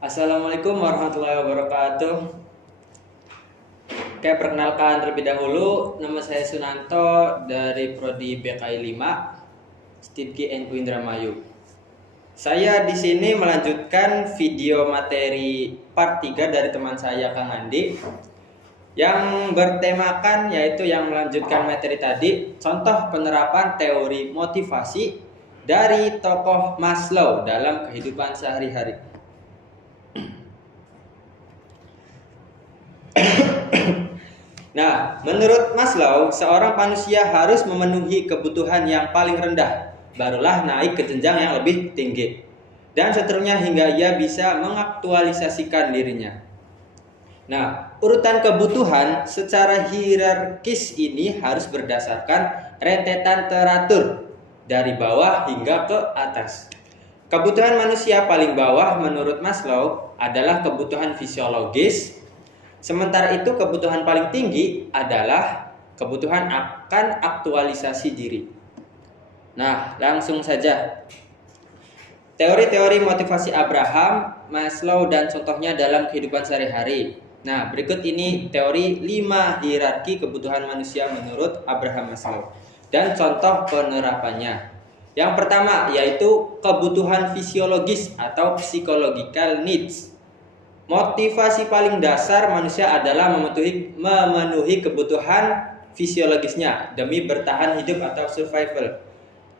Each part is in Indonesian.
Assalamualaikum warahmatullahi wabarakatuh. Oke, perkenalkan terlebih dahulu, nama saya Sunanto dari Prodi BKI 5, Stipki NU Indramayu. Saya di sini melanjutkan video materi part 3 dari teman saya Kang Andi yang bertemakan yaitu yang melanjutkan materi tadi, contoh penerapan teori motivasi dari tokoh Maslow dalam kehidupan sehari-hari. Nah, menurut Maslow, seorang manusia harus memenuhi kebutuhan yang paling rendah, barulah naik ke jenjang yang lebih tinggi, dan seterusnya hingga ia bisa mengaktualisasikan dirinya. Nah, urutan kebutuhan secara hierarkis ini harus berdasarkan rentetan teratur dari bawah hingga ke atas. Kebutuhan manusia paling bawah menurut Maslow adalah kebutuhan fisiologis. Sementara itu kebutuhan paling tinggi adalah kebutuhan akan aktualisasi diri. Nah, langsung saja. Teori-teori motivasi Abraham, Maslow, dan contohnya dalam kehidupan sehari-hari. Nah, berikut ini teori 5 hierarki kebutuhan manusia menurut Abraham Maslow dan contoh penerapannya. Yang pertama yaitu kebutuhan fisiologis atau psychological needs. Motivasi paling dasar manusia adalah memenuhi kebutuhan fisiologisnya demi bertahan hidup atau survival.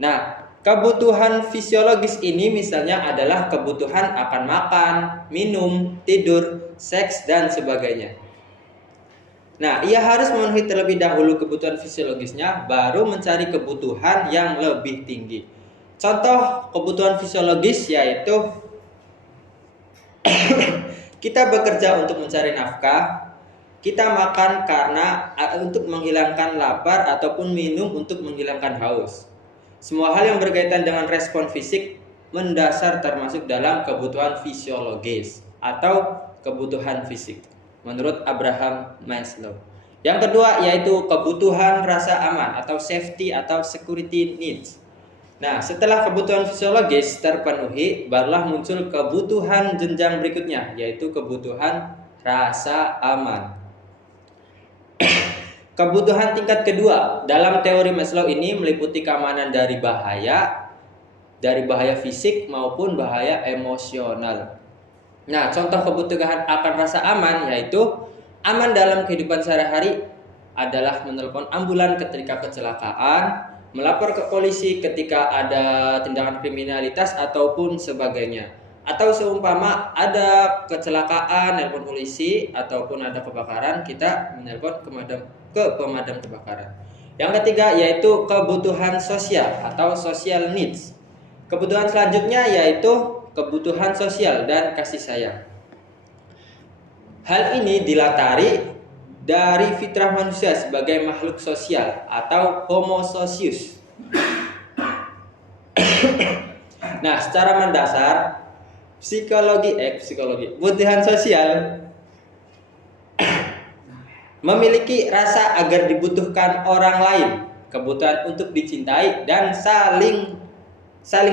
Nah, kebutuhan fisiologis ini misalnya adalah kebutuhan akan makan, minum, tidur, seks, dan sebagainya. Nah, ia harus memenuhi terlebih dahulu kebutuhan fisiologisnya, baru mencari kebutuhan yang lebih tinggi. Contoh kebutuhan fisiologis yaitu kita bekerja untuk mencari nafkah, kita makan karena untuk menghilangkan lapar ataupun minum untuk menghilangkan haus. Semua hal yang berkaitan dengan respon fisik mendasar termasuk dalam kebutuhan fisiologis atau kebutuhan fisik menurut Abraham Maslow. Yang kedua yaitu kebutuhan rasa aman atau safety atau security needs. Nah, setelah kebutuhan fisiologis terpenuhi, barulah muncul kebutuhan jenjang berikutnya, yaitu kebutuhan rasa aman. Kebutuhan tingkat kedua dalam teori Maslow ini meliputi keamanan dari bahaya fisik maupun bahaya emosional. Nah, contoh kebutuhan akan rasa aman yaitu aman dalam kehidupan sehari-hari adalah menelpon ambulan ketika kecelakaan, melapor ke polisi ketika ada tindakan kriminalitas ataupun sebagainya. Atau seumpama ada kecelakaan, nelpon polisi ataupun ada kebakaran, kita menelpon ke pemadam kebakaran. Yang ketiga yaitu kebutuhan sosial atau social needs. Kebutuhan selanjutnya yaitu kebutuhan sosial dan kasih sayang. Hal ini dilatari dari fitrah manusia sebagai makhluk sosial atau homo socius. Nah, secara mendasar psikologi kebutuhan sosial memiliki rasa agar dibutuhkan orang lain, kebutuhan untuk dicintai dan saling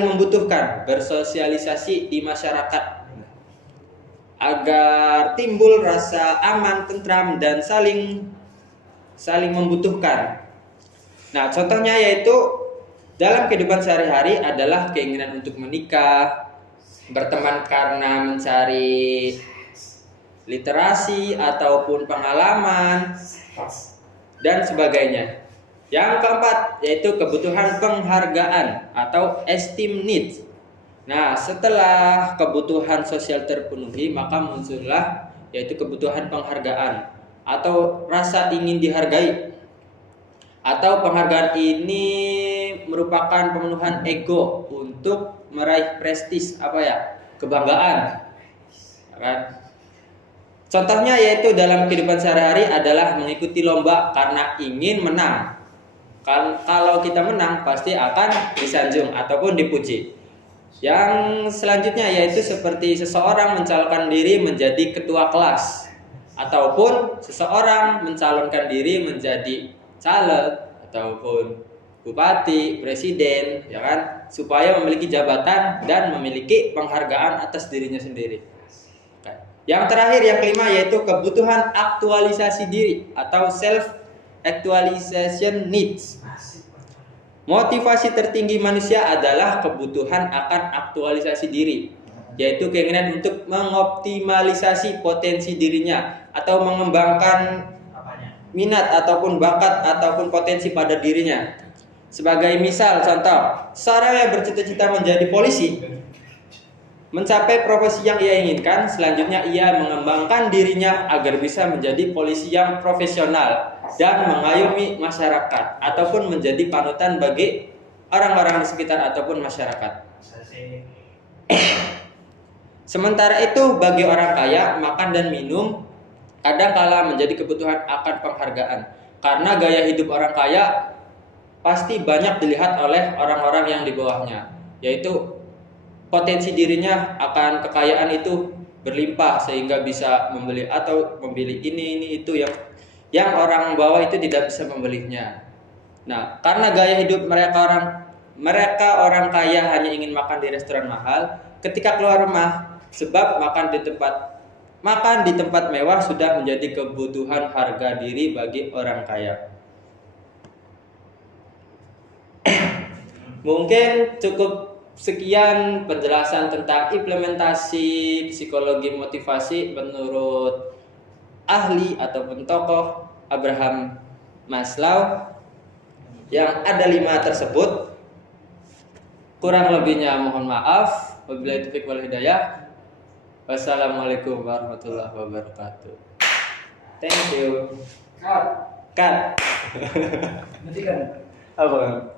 membutuhkan, bersosialisasi di masyarakat agar timbul rasa aman, tentram, dan saling membutuhkan. Nah, contohnya yaitu dalam kehidupan sehari-hari adalah keinginan untuk menikah, berteman karena mencari literasi ataupun pengalaman, dan sebagainya. Yang keempat yaitu kebutuhan penghargaan atau esteem needs. Nah, setelah kebutuhan sosial terpenuhi, maka muncullah yaitu kebutuhan penghargaan atau rasa ingin dihargai. Atau penghargaan ini merupakan pemenuhan ego untuk meraih prestis kebanggaan. Kan? Contohnya yaitu dalam kehidupan sehari-hari adalah mengikuti lomba karena ingin menang. Kalau kita menang pasti akan disanjung ataupun dipuji. Yang selanjutnya yaitu seperti seseorang mencalonkan diri menjadi ketua kelas ataupun seseorang mencalonkan diri menjadi caleg ataupun bupati, presiden, ya kan, supaya memiliki jabatan dan memiliki penghargaan atas dirinya sendiri. menyenangkan. Yang terakhir, yang kelima, yaitu kebutuhan aktualisasi diri atau self actualization needs. Motivasi tertinggi manusia adalah kebutuhan akan aktualisasi diri, yaitu keinginan untuk mengoptimalisasi potensi dirinya atau mengembangkan minat ataupun bakat ataupun potensi pada dirinya. Sebagai misal contoh, seorang yang bercita-cita menjadi polisi, mencapai profesi yang ia inginkan, selanjutnya ia mengembangkan dirinya agar bisa menjadi polisi yang profesional dan mengayomi masyarakat ataupun menjadi panutan bagi orang-orang di sekitar ataupun masyarakat. Sementara itu bagi orang kaya, makan dan minum kadang kala menjadi kebutuhan akan penghargaan. Karena gaya hidup orang kaya pasti banyak dilihat oleh orang-orang yang di bawahnya, yaitu potensi dirinya akan kekayaan itu berlimpah sehingga bisa membeli atau membeli ini itu yang orang bawah itu tidak bisa membelinya. Nah, karena gaya hidup mereka orang kaya hanya ingin makan di restoran mahal, ketika keluar rumah, sebab makan di tempat mewah sudah menjadi kebutuhan harga diri bagi orang kaya. Mungkin cukup sekian penjelasan tentang implementasi psikologi motivasi menurut ahli ataupun tokoh Abraham Maslow. Yang ada 5 tersebut. Kurang lebihnya mohon maaf. Wabillahi taufiq wal hidayah. Wassalamualaikum warahmatullahi wabarakatuh. Thank you. Cut. Nanti kan. Apa?